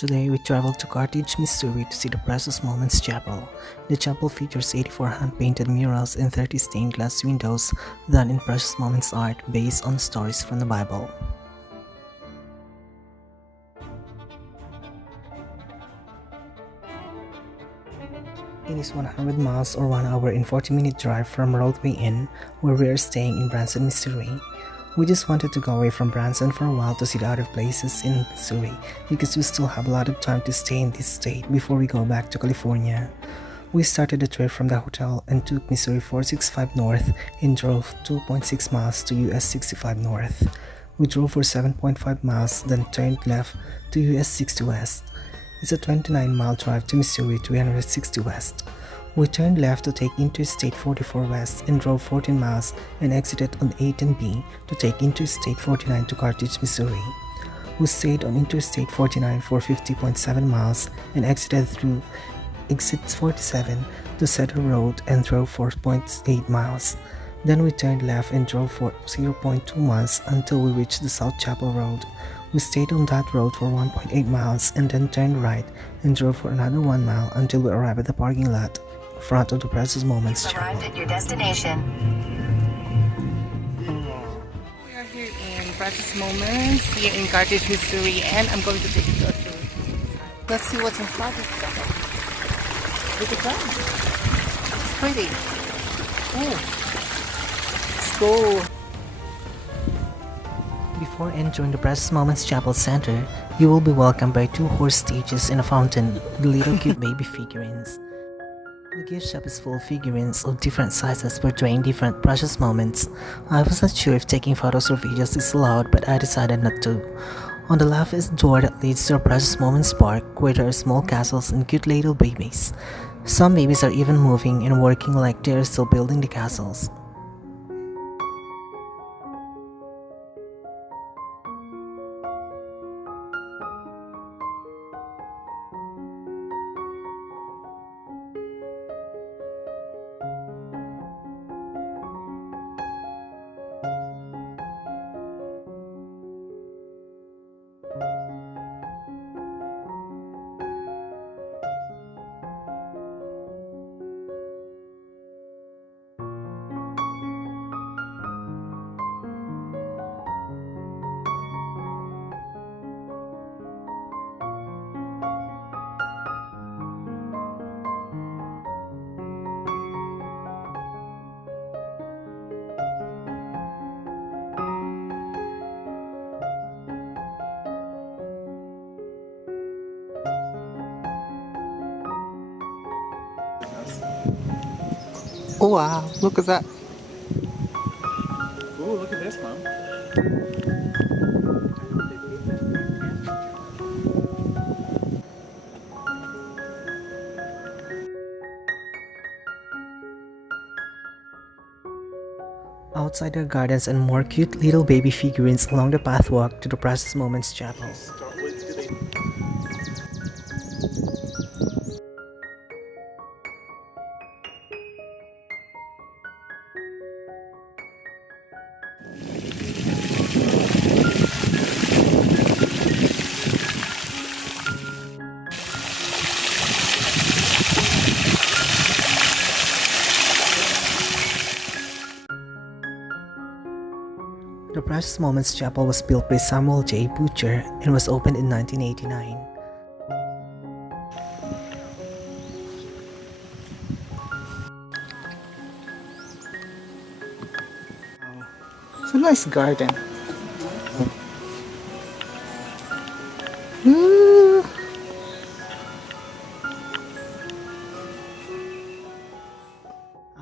Today we traveled to Carthage, Missouri to see the Precious Moments Chapel. The chapel features 84 hand-painted murals and 30 stained glass windows done in Precious Moments art based on stories from the Bible. It is 100 miles or 1 hour and 40-minute drive from Rodeway Inn, where we are staying in Branson, Missouri. We just wanted to go away from Branson for a while to see the other places in Missouri because we still have a lot of time to stay in this state before we go back to California. We started the trip from the hotel and took Missouri 465 north and drove 2.6 miles to US 65 north. We drove for 7.5 miles, then turned left to US 60 west. It's a 29-mile drive to Missouri 360 west. We turned left to take Interstate-44 West and drove 14 miles and exited on 8 and B to take Interstate 49 to Carthage, Missouri. We stayed on Interstate 49 for 50.7 miles and exited through exit 47 to Cedar Road and drove 4.8 miles. Then we turned left and drove for 0.2 miles until we reached the South Chapel Road. We stayed on that road for 1.8 miles and then turned right and drove for another 1 mile until we arrived at the parking lot in front of the Precious Moments Chapel. Arrived at your destination. We are here in Precious Moments here in Carthage, Missouri, and I'm going to take you to a tour. Let's see what's inside this chapel. Look at that. It's pretty. Oh. Let's go. Before entering the Precious Moments Chapel Center, you will be welcomed by 2 horse stages and a fountain with little cute baby figurines. The gift shop is full of figurines of different sizes portraying different precious moments. I wasn't sure if taking photos or videos is allowed, but I decided not to. On the left is the door that leads to a Precious Moments Park where there are small castles and cute little babies. Some babies are even moving and working like they are still building the castles. Oh wow, look at that. Ooh, look at this, Mom. Outside are gardens and more cute little baby figurines along the pathwalk to the Precious Moments Chapel. The Precious Moments Chapel was built by Samuel J. Butcher and was opened in 1989. It's a nice garden. Ooh.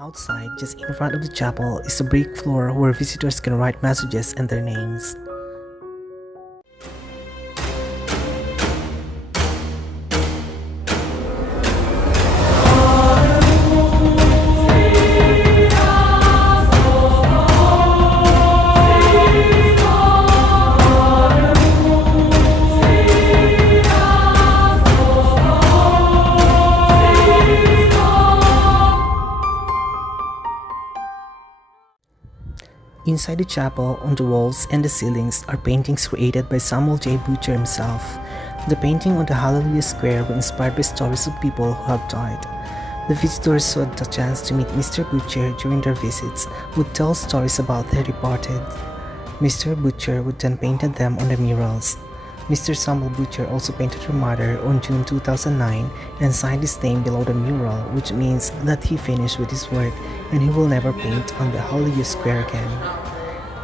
Outside, just in front of the chapel, is a brick floor where visitors can write messages and their names. Inside the chapel, on the walls and the ceilings are paintings created by Samuel J. Butcher himself. The painting on the Hallelujah Square were inspired by stories of people who have died. The visitors who had the chance to meet Mr. Butcher during their visits would tell stories about their departed. Mr. Butcher would then paint them on the murals. Mr. Samuel Butcher also painted her mother on June 2009 and signed his name below the mural, which means that he finished with his work and he will never paint on the Hallelujah Square again.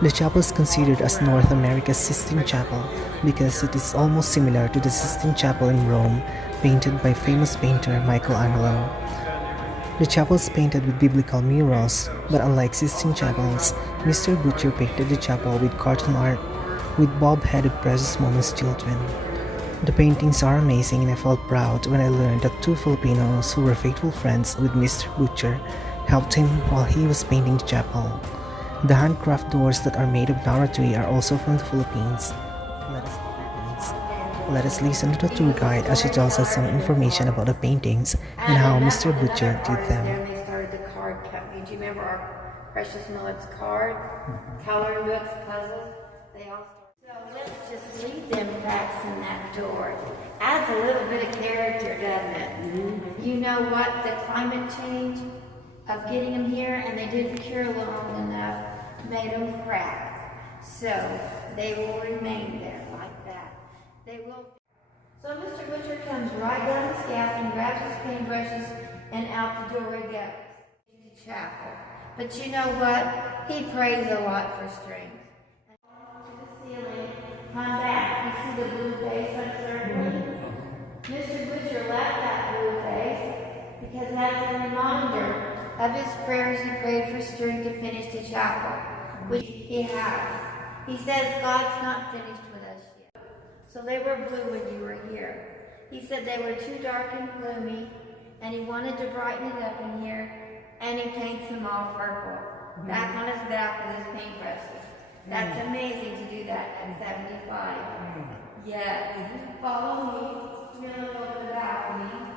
The chapel is considered as North America's Sistine Chapel because it is almost similar to the Sistine Chapel in Rome, painted by famous painter Michelangelo. The chapel is painted with biblical murals, but unlike Sistine chapels, Mr. Butcher painted the chapel with cartoon art with bob-headed Precious Moments children. The paintings are amazing and I felt proud when I learned that two Filipinos who were faithful friends with Mr. Butcher helped him while he was painting the chapel. The handcraft doors that are made of narratory are also from the Philippines. Let us listen to the tour guide as she tells us some information about the paintings and how Mr. Butcher did them. They started the card company. Do you remember our Precious Moments card? Coloring books, puzzles, they all started. So let's just leave them cracks in that door. Adds a little bit of character, doesn't it? You know what? The climate change of getting them here, and they didn't cure long enough, made them crack. So they will remain there like that. They will. So Mr. Butcher comes right down the scaff and grabs his paintbrushes, and out the door he goes to the chapel. But you know what? He prays a lot for strength. To the ceiling, come back. You see the blue face uncertainly? Mr. Butcher left that blue face because that's a reminder of his prayers he prayed for strength to finish the chapel, which he has. He says God's not finished with us yet. So they were blue when you were here. He said they were too dark and gloomy, and he wanted to brighten it up in here, and he paints them all purple. Back on his back with his paintbrushes. That's amazing to do that at 75. Yes. Follow me. We're going to look over the balcony.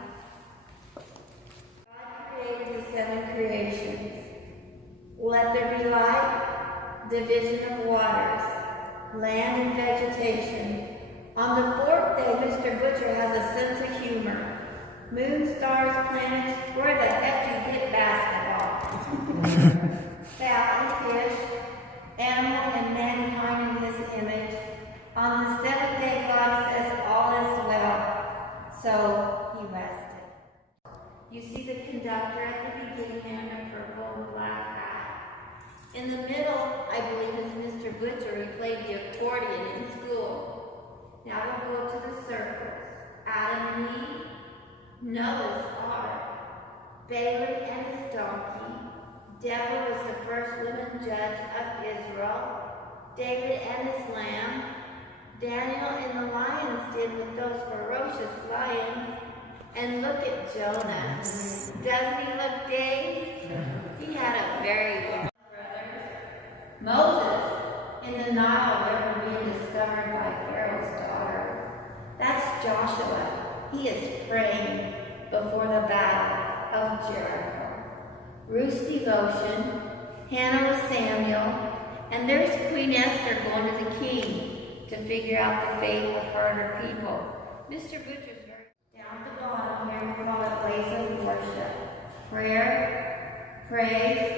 The seven creations. Let there be light, division of waters, land and vegetation. On the fourth day, Mr. Butcher has a sense of humor. Moon, stars, planets, where the heck do you get basketball? Fowl and fish, animal and mankind in his image. On the seventh day, God says all is well, so he rested. You see the conductor at the beginning there in a purple and black hat. In the middle, I believe, is Mr. Butcher, who played the accordion in school. Now we'll go to the circles. Adam and Eve, Noah's Ark, Balaam and his donkey, Deborah was the first woman judge of Israel, David and his lamb, Daniel in the lion's den with those ferocious lions. And look at Jonah. Doesn't he look dazed? He had a very long brother. Moses in the Nile River being discovered by Pharaoh's daughter. That's Joshua. He is praying before the battle of Jericho. Ruth's devotion, Hannah with Samuel, and there's Queen Esther going to the king to figure out the fate of her and her people. Mr. Butcher's down at the bottom here, we call it place of worship. Prayer, praise,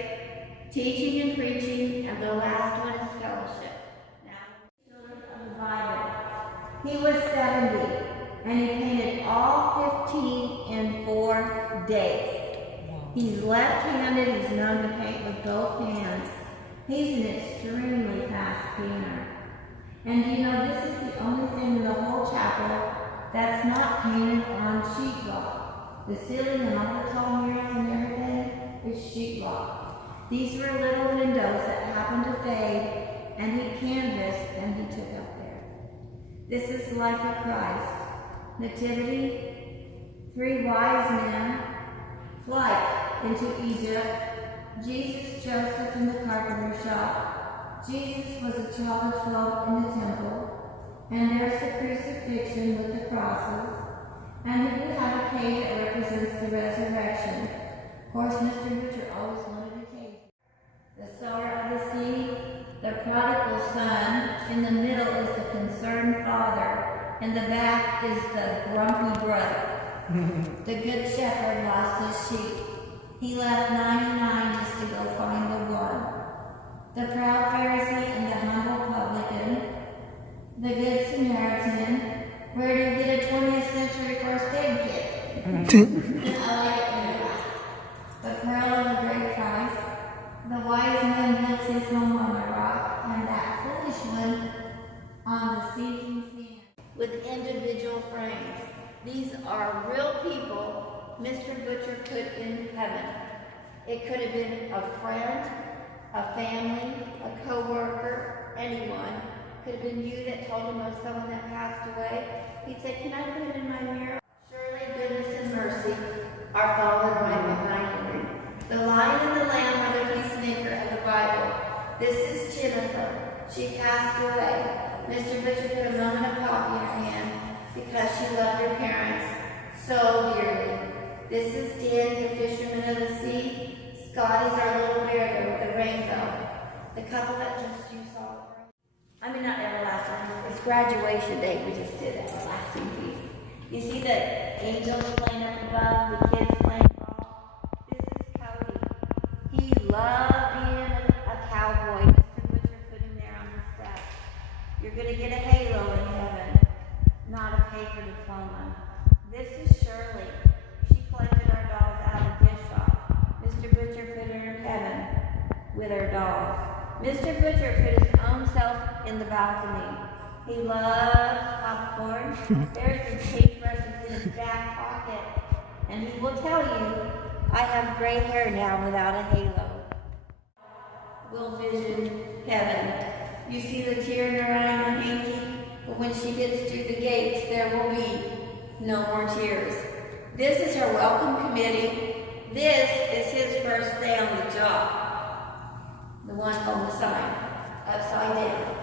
teaching and preaching, and the last one is fellowship. Now, children of the Bible. He was 70, and he painted all 15 in 4 days. He's left-handed, he's known to paint with both hands. He's an extremely fast painter. And you know, this is the only thing in the whole chapel that's not painted on sheetrock. The ceiling and all the tall murals and everything is sheetrock. These were little windows that happened to fade, and he canvassed and he took up there. This is the life of Christ. Nativity, 3 wise men, flight into Egypt, Jesus, Joseph in the carpenter shop, Jesus was a child of 12 in the temple, and there's the crucifixion with the crosses, and we do have a cave that represents the resurrection. Of course, Mr. Butcher always wanted a cave. The sower of the seed, the prodigal son, in the middle is the concerned father, In the back is the grumpy brother. The good shepherd lost his sheep. He left 99 just to go find the one. The proud Pharisee and the humble publican. The good Samaritan. Where do you get a 20th century first aid kit? I like it. The pearl of the great price. The wise man builds his home on the rock, and that foolish one on the sinking sand. With individual frames. These are real people Mr. Butcher put in heaven. It could have been a friend, a family, a co-worker, anyone. Could have been you that told him of someone that passed away. He'd say, can I put it in my mirror? Surely goodness and mercy are followed right behind you. The Lion and the Lamb are the peacemaker of the Bible. This is Jennifer. She passed away. Mr. Butcher put a moment of coffee in her hand because she loved her parents so dearly. This is Danny, the fisherman of the sea. Scotty's our little bear there with the rainbow. The couple that just you saw. I mean, not everlasting. It's graduation day. We just did everlasting peace. You see the angels playing up above, the kids playing ball. This is Cody. He loved being a cowboy. Mr. Butcher put him there on the steps. You're going to get a halo in heaven, not a paper diploma. This is Shirley. She collected our dolls out of the gift shop. Mr. Butcher put her in heaven with her dolls. Mr. Butcher put his own self in the balcony. He loves popcorn. There's some paintbrushes in his back pocket. And he will tell you, I have gray hair now without a halo. We'll vision heaven. You see the tear in her eye on Hanky? But when she gets through the gates, there will be no more tears. This is her welcome committee. This is his first day on the job. The one on the sign, upside down.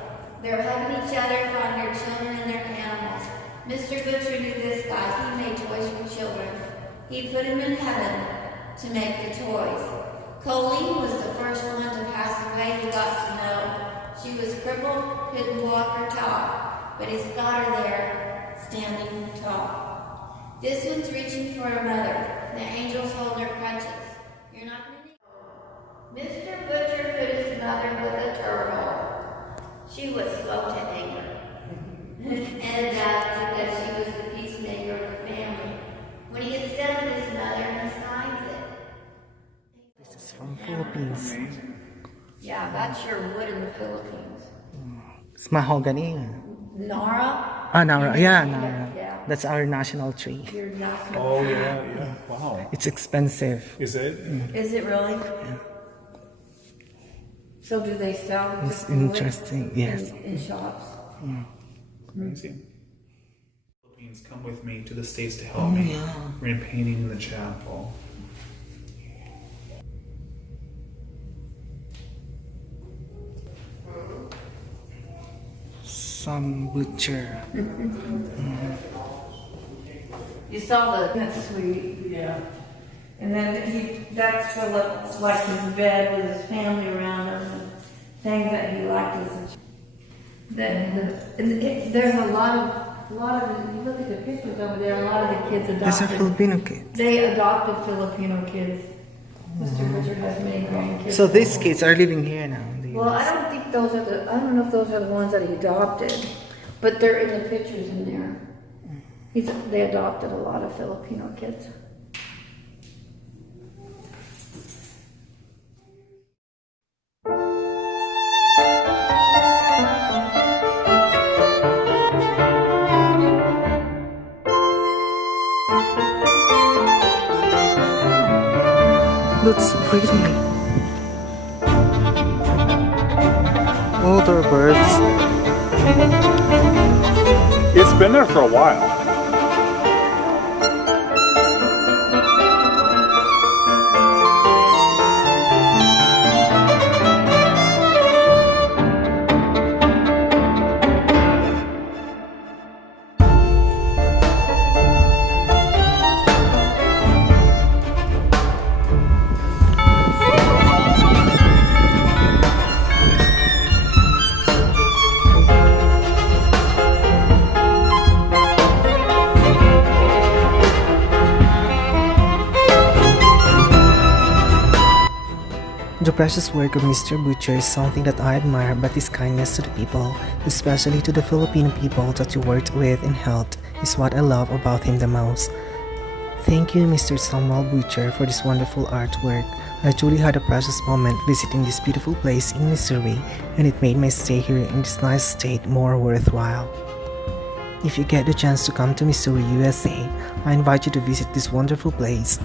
They're hugging each other, finding their children and their animals. Mr. Butcher knew this guy. He made toys for children. He put him in heaven to make the toys. Colleen was the first one to pass away he got to know. She was crippled, couldn't walk or talk, but he's got her there, standing tall. This one's reaching for her mother. The angels hold her crutches. You're not going to need Mr. Butcher put his mother with a turtle. She was slow to anger. And that's because she was the peacemaker of the family. When he gets done with his mother, he signs it. This is from Philippines. Yeah, that's your wood in the Philippines. It's mahogany. Nara? Nara. Yeah, Nara. Yeah. That's our national tree. Your national Oh, tree. yeah. Wow. It's expensive. Is it? Is it really? Yeah. So do they sell It's just wood interesting, yes. in shops? Amazing. Philippines, come with me to the States to help me. yeah. We're in painting in the chapel. Some butcher. You saw that's sweet. Yeah. And then that's Philip, like his bed with his family around him, and things that he liked as a child. There's a lot of, you look at the pictures over there, a lot of the kids These are adopted. Filipino kids. They adopted Filipino kids. Mr. Richard has many grandkids. So these kids are living here now. in the Well, I US. don't think those are I don't know if those are the ones that he adopted, but they're in the pictures in there. They adopted a lot of Filipino kids. Looks pretty. Older birds. It's been there for a while. The precious work of Mr. Butcher is something that I admire, but his kindness to the people, especially to the Filipino people that he worked with and helped, is what I love about him the most. Thank you, Mr. Samuel Butcher, for this wonderful artwork. I truly had a precious moment visiting this beautiful place in Missouri, and it made my stay here in this nice state more worthwhile. If you get the chance to come to Missouri, USA, I invite you to visit this wonderful place.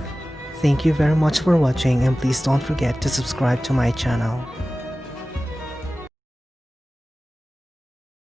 Thank you very much for watching, and please don't forget to subscribe to my channel.